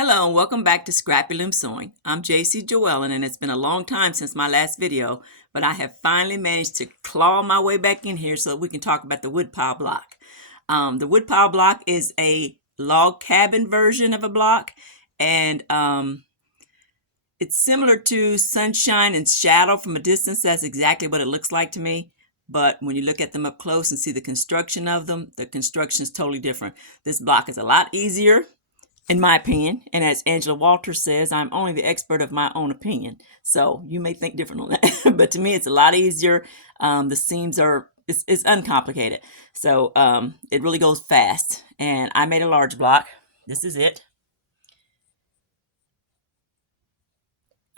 Hello and welcome back to Scrappy Loom Sewing. I'm JC Joellen and it's been a long time since my last video, but I have finally managed to claw my way back in here so that we can talk about the Woodpile Block. The Woodpile Block is a log cabin version of a block, and it's similar to Sunshine and Shadow from a distance. That's exactly what it looks like to me. But when you look at them up close and see the construction of them, the construction is totally different. This block is a lot easier, in my opinion, and as Angela Walters says, I'm only the expert of my own opinion. So you may think different on that, but to me, it's a lot easier. The seams it's uncomplicated. So it really goes fast. And I made a large block. This is it.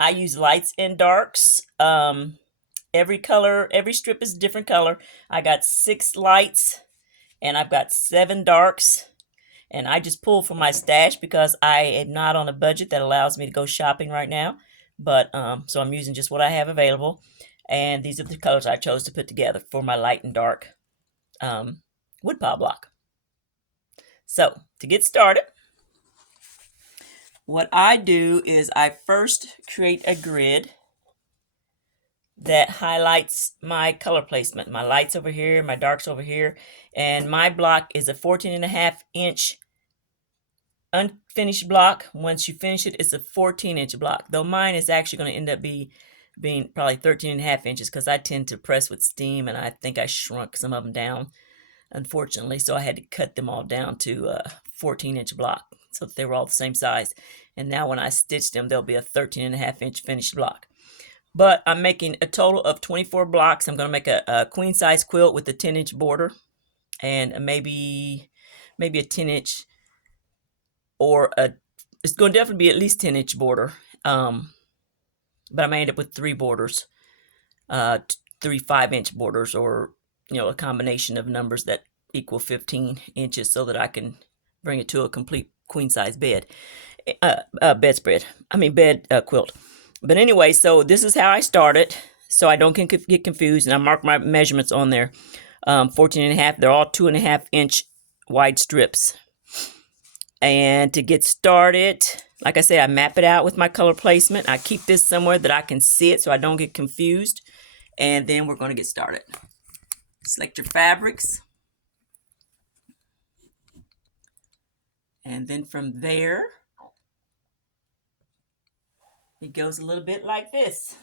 I use lights and darks. Every color, every strip is a different color. I got 6 lights and I've got 7 darks. And I just pulled from my stash because I am not on a budget that allows me to go shopping right now. But so I'm using just what I have available. And these are the colors I chose to put together for my light and dark woodpile block. So to get started, what I do is I first create a grid that highlights my color placement. My lights over here, my darks over here. And my block is a 14.5-inch unfinished block. Once you finish it, it's a 14-inch block, though mine is actually going to end up being probably 13.5 inches because I tend to press with steam, and I think I shrunk some of them down, unfortunately, so I had to cut them all down to a 14-inch block so that they were all the same size. And now when I stitch them, they'll be a 13.5-inch finished block. But I'm making a total of 24 blocks. I'm going to make a queen size quilt with a 10-inch border, and maybe a 10-inch, or it's going to definitely be at least 10-inch border. But I may end up with 3 borders, 3 5-inch borders, or a combination of numbers that equal 15 inches, so that I can bring it to a complete queen size bed, bedspread. I mean bed quilt. But anyway, so this is how I started, so I don't get confused, and I mark my measurements on there. 14.5. They're all 2.5-inch wide strips. And to get started, like I said, I map it out with my color placement. I keep this somewhere that I can see it so I don't get confused. And then we're going to get started. Select your fabrics. And then from there, it goes a little bit like this.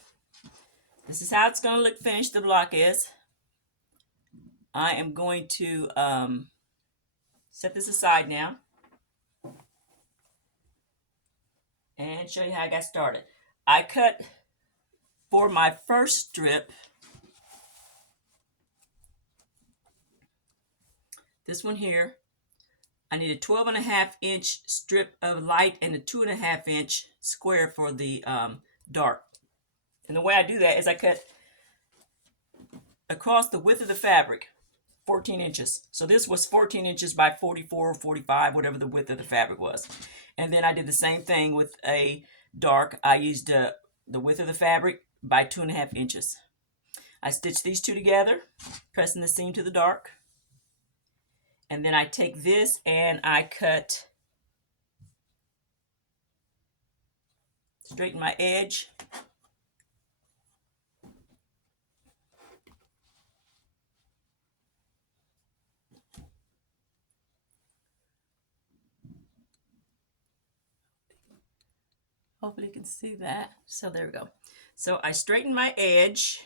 This is how it's going to look finished, the block is. I am going to set this aside now and show you how I got started. I cut for my first strip, this one here, I need a 12.5-inch strip of light and a 2.5-inch square for the dark. And the way I do that is I cut across the width of the fabric, 14 inches. So this was 14 inches by 44 or 45, whatever the width of the fabric was. And then I did the same thing with a dark. I used the width of the fabric by 2.5 inches. I stitched these two together, pressing the seam to the dark. And then I take this and I cut, straighten my edge. Hopefully you can see that. So there we go. So I straighten my edge.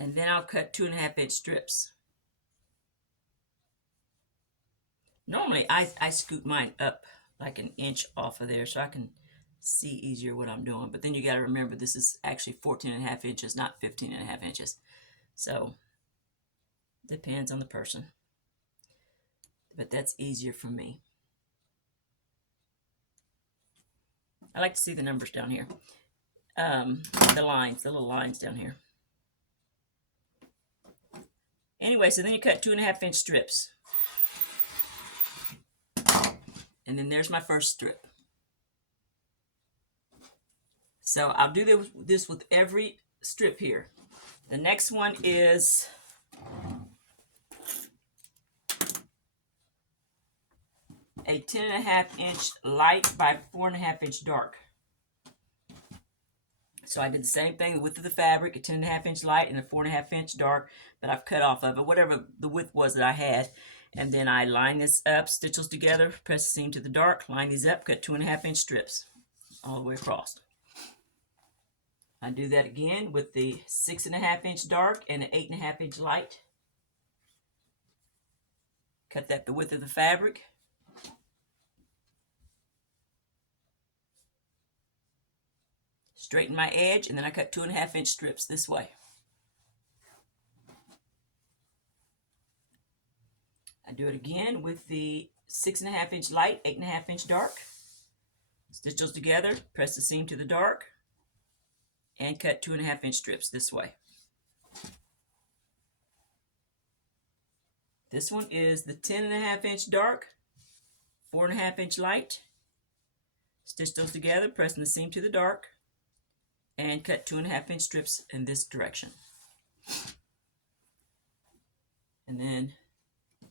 And then I'll cut 2.5-inch strips. Normally I scoop mine up like an inch off of there so I can see easier what I'm doing. But then you got to remember this is actually 14.5 inches, not 15.5 inches. So depends on the person. But that's easier for me. I like to see the numbers down here. The lines, the little lines down here. Anyway, so then you cut 2.5-inch strips. And then there's my first strip. So I'll do this with every strip here. The next one is a 10.5-inch light by 4.5-inch dark. So I did the same thing, the width of the fabric, a 10.5-inch light and a 4.5-inch dark that I've cut off of it, whatever the width was that I had. And then I line this up, stitch those together, press the seam to the dark, line these up, cut 2.5-inch strips all the way across. I do that again with the 6.5-inch dark and an 8.5-inch light. Cut that the width of the fabric. Straighten my edge, and then I cut 2.5-inch strips this way. I do it again with the 6.5-inch light, 8.5-inch dark. Stitch those together, press the seam to the dark, and cut 2.5-inch strips this way. This one is the 10.5-inch dark, 4.5-inch light. Stitch those together, pressing the seam to the dark, and cut 2.5-inch strips in this direction. And then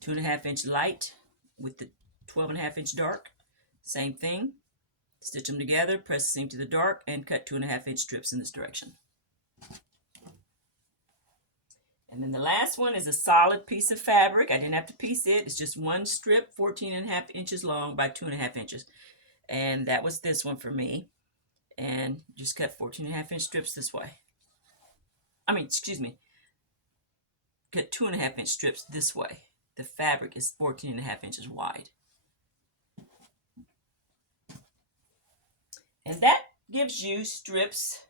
2.5-inch light with the 12.5-inch dark, same thing. Stitch them together, press the seam to the dark, and cut 2.5-inch strips in this direction. And then the last one is a solid piece of fabric. I didn't have to piece it. It's just one strip, 14.5 inches long by 2.5 inches. And that was this one for me. And just cut 14.5-inch strips this way. Cut 2.5-inch strips this way. The fabric is 14.5 inches wide. And that gives you strips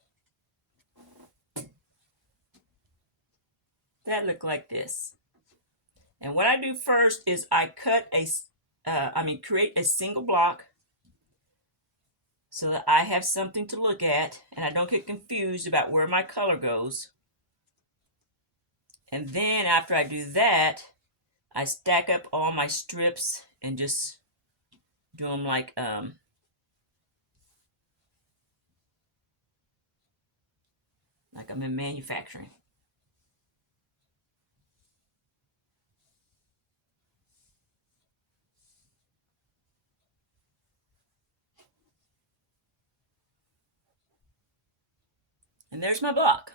that look like this. And what I do first is I create a single block so that I have something to look at and I don't get confused about where my color goes. And then after I do that, I stack up all my strips and just do them like I'm in manufacturing. And there's my block.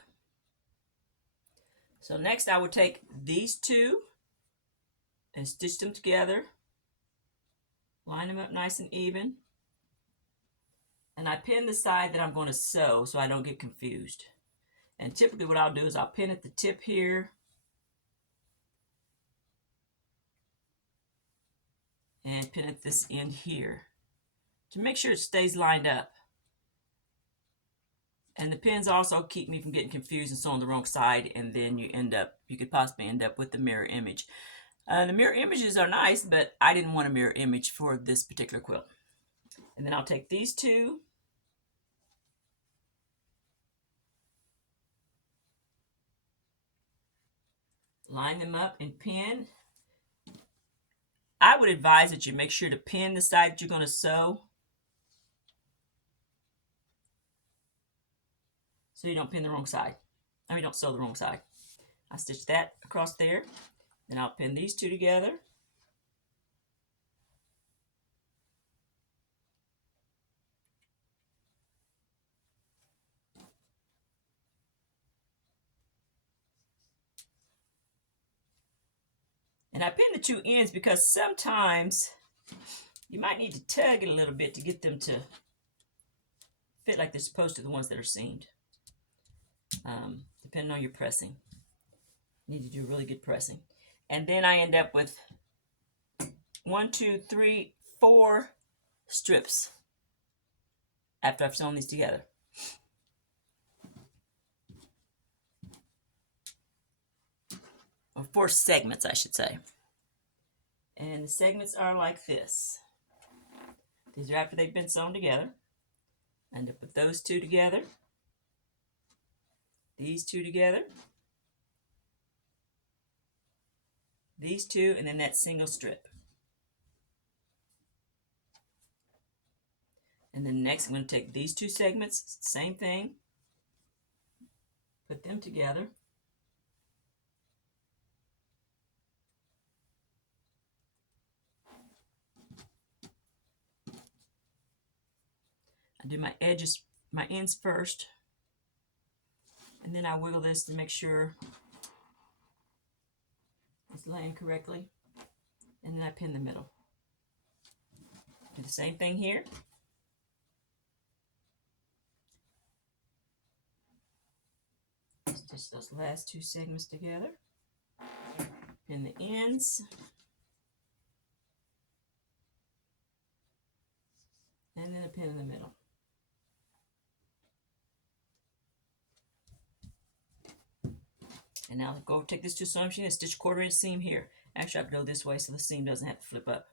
So next I would take these two and stitch them together. Line them up nice and even. And I pin the side that I'm going to sew so I don't get confused. And typically what I'll do is I'll pin at the tip here. And pin at this end here to make sure it stays lined up. And the pins also keep me from getting confused and sewing the wrong side, and then you could possibly end up with the mirror image. The mirror images are nice, but I didn't want a mirror image for this particular quilt. And then I'll take these two, line them up and pin. I would advise that you make sure to pin the side that you're going to sew, so you don't pin the wrong side. Don't sew the wrong side. I stitch that across there. Then I'll pin these two together. And I pin the two ends because sometimes you might need to tug it a little bit to get them to fit like they're supposed to, the ones that are seamed. Depending on your pressing. You need to do really good pressing. And then I end up with 1, 2, 3, 4 strips after I've sewn these together. Or 4 segments, I should say. And the segments are like this. These are after they've been sewn together. I end up with those two together. These two together. These two, and then that single strip. And then next I'm going to take these two segments, same thing, put them together. I do my edges, my ends first, and then I wiggle this to make sure it's laying correctly, and then I pin the middle. Do the same thing here. Stitch those last two segments together, pin the ends, and then a pin in the middle. And now go take this to a sewing machine and stitch 1/4 inch seam here. Actually, I have to go this way so the seam doesn't have to flip up.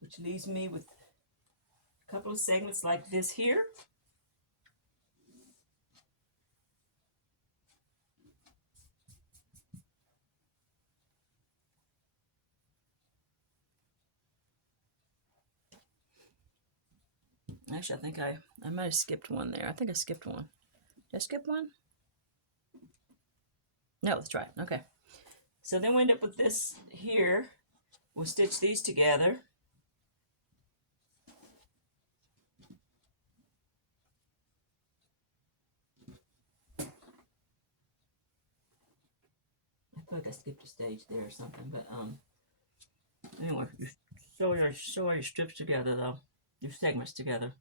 Which leaves me with a couple of segments like this here. Actually, I think I might have skipped one there. I think I skipped one. Did I skip one? No, that's right. Okay. So then we end up with this here. We'll stitch these together. I feel like I skipped a stage there or something, but anyway, you sew your strips together though, your segments together.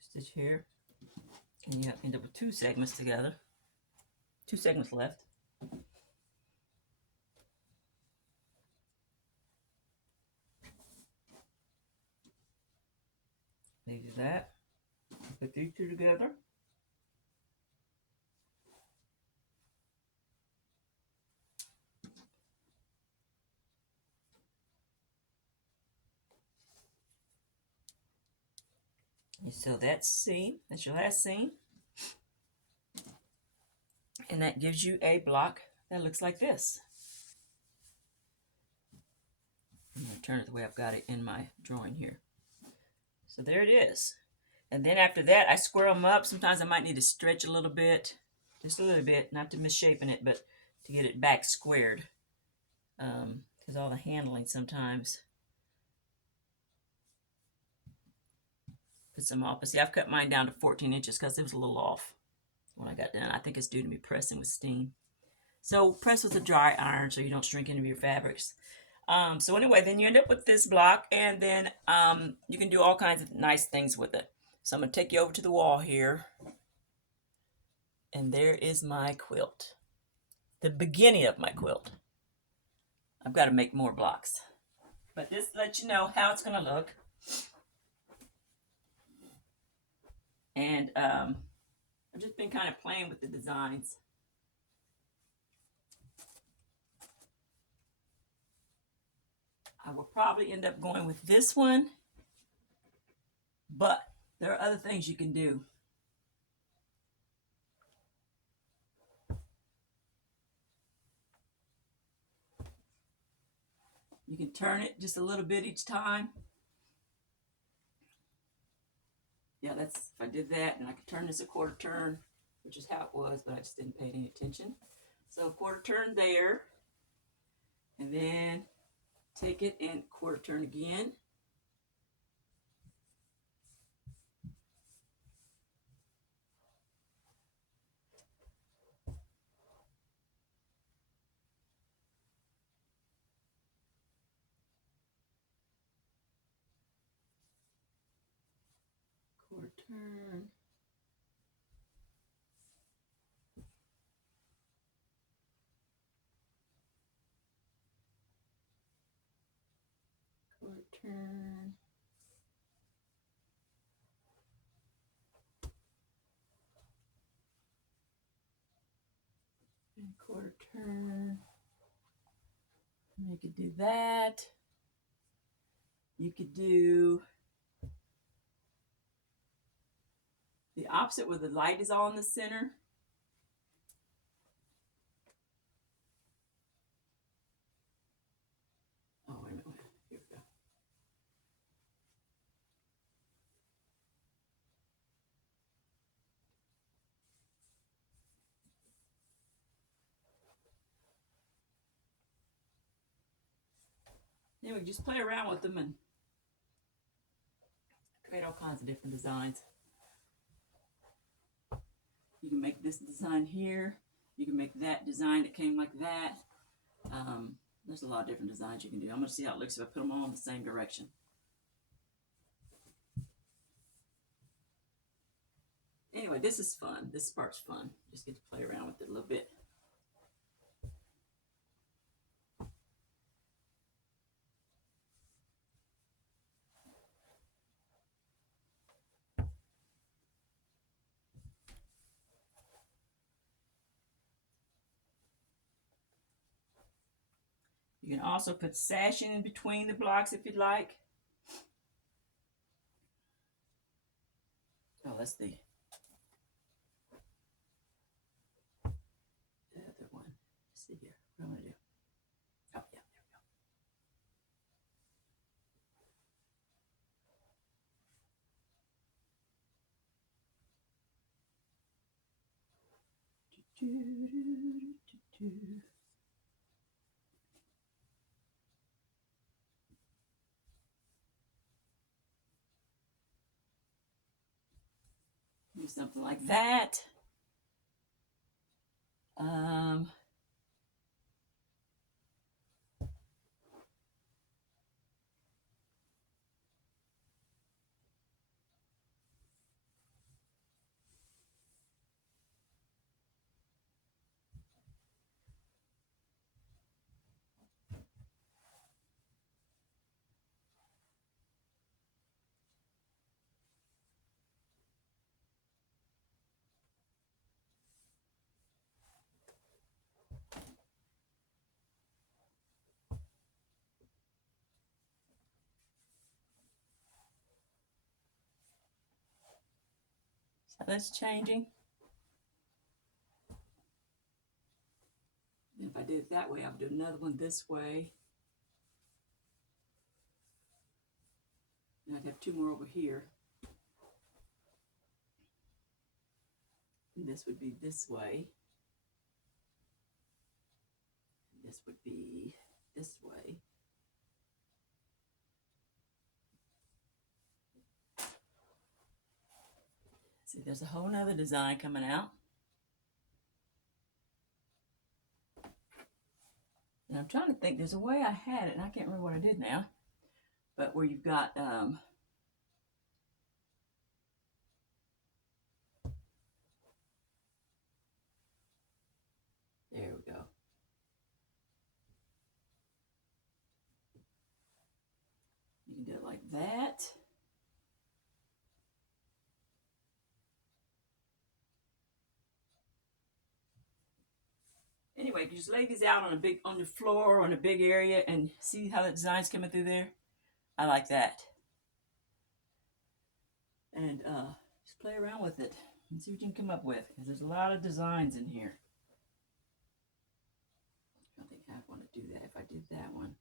Stitch here, and you end up with two segments together. Two segments left. Leave that. Put these two together. You sew that seam. That's your last seam. And that gives you a block that looks like this. I'm going to turn it the way I've got it in my drawing here. So there it is. And then after that, I square them up. Sometimes I might need to stretch a little bit, just a little bit, not to misshapen it, but to get it back squared. Because all the handling sometimes puts them off. But see, I've cut mine down to 14 inches because it was a little off when I got done. I think it's due to me pressing with steam. So press with a dry iron so you don't shrink any of your fabrics. So anyway, then you end up with this block, and then you can do all kinds of nice things with it. So I'm going to take you over to the wall here. And there is my quilt. The beginning of my quilt. I've got to make more blocks. But this lets you know how it's going to look. And I've just been kind of playing with the designs. I will probably end up going with this one. But there are other things you can do. You can turn it just a little bit each time. Yeah, that's, if I did that, and I could turn this a 1/4 turn, which is how it was, but I just didn't pay any attention. So a 1/4 turn there, and then take it and 1/4 turn again. Turn. Turn. And 1/4 turn. And you could do that. You could do the the opposite where the light is all in the center. Oh, wait a minute. Here we go. Anyway, just play around with them and create all kinds of different designs. You can make this design here. You can make that design that came like that. There's a lot of different designs you can do. I'm going to see how it looks if I put them all in the same direction. Anyway, this is fun. This part's fun. Just get to play around with it a little bit. You can also put sashing in between the blocks if you'd like. Oh, that's the other one. Let's see here. What am I going to do? Oh, yeah, there we go. Do something like that. So that's changing. And if I did it that way, I would do another one this way. And I'd have two more over here. And this would be this way. And this would be this way. See, there's a whole nother design coming out. And I'm trying to think, there's a way I had it, and I can't remember what I did now. But where you've got, there we go. You can do it like that. Anyway, you just lay these out on the floor or on a big area and see how the design's coming through there. I like that. And just play around with it and see what you can come up with, because there's a lot of designs in here. I don't think I want to do that if I did that one.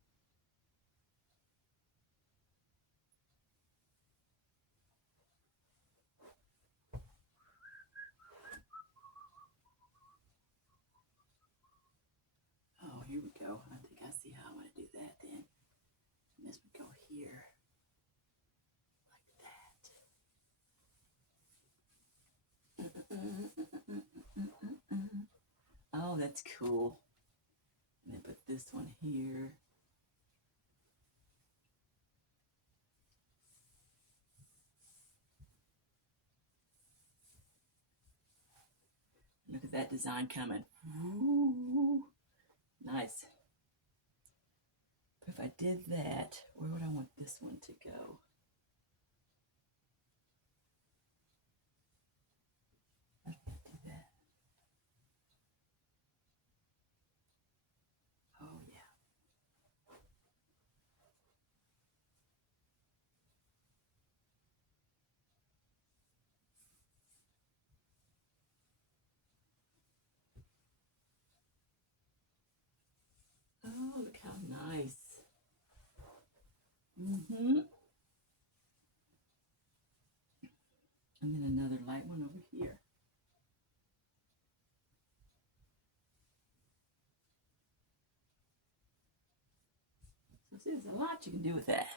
Oh, here we go. I think I see how I want to do that then. And this would go here. Oh, that's cool. And then put this one here. Look at that design coming. Ooh, nice. But if I did that, where would I want this one to go? I can't do that. Oh, yeah. Mm-hmm. And then another light one over here. So see, there's a lot you can do with that.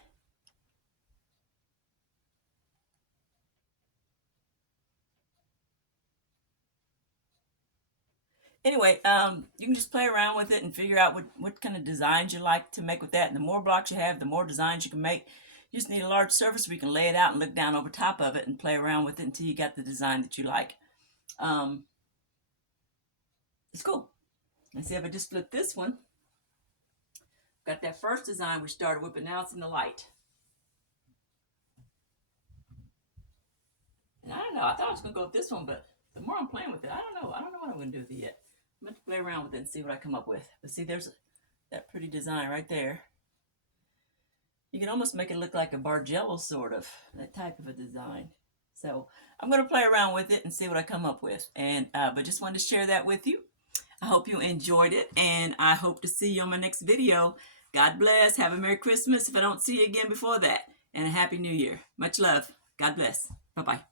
Anyway, you can just play around with it and figure out what kind of designs you like to make with that. And the more blocks you have, the more designs you can make. You just need a large surface where you can lay it out and look down over top of it and play around with it until you get the design that you like. Um, it's cool. And see, if I just flip this one, got that first design we started with, but now it's in the light. And I don't know, I thought I was going to go with this one, but the more I'm playing with it, I don't know what I'm going to do with it yet. I'm going to play around with it and see what I come up with. But see, there's that pretty design right there. You can almost make it look like a Bargello sort of, that type of a design. So I'm going to play around with it and see what I come up with. And but just wanted to share that with you. I hope you enjoyed it, and I hope to see you on my next video. God bless. Have a Merry Christmas if I don't see you again before that, and a Happy New Year. Much love. God bless. Bye-bye.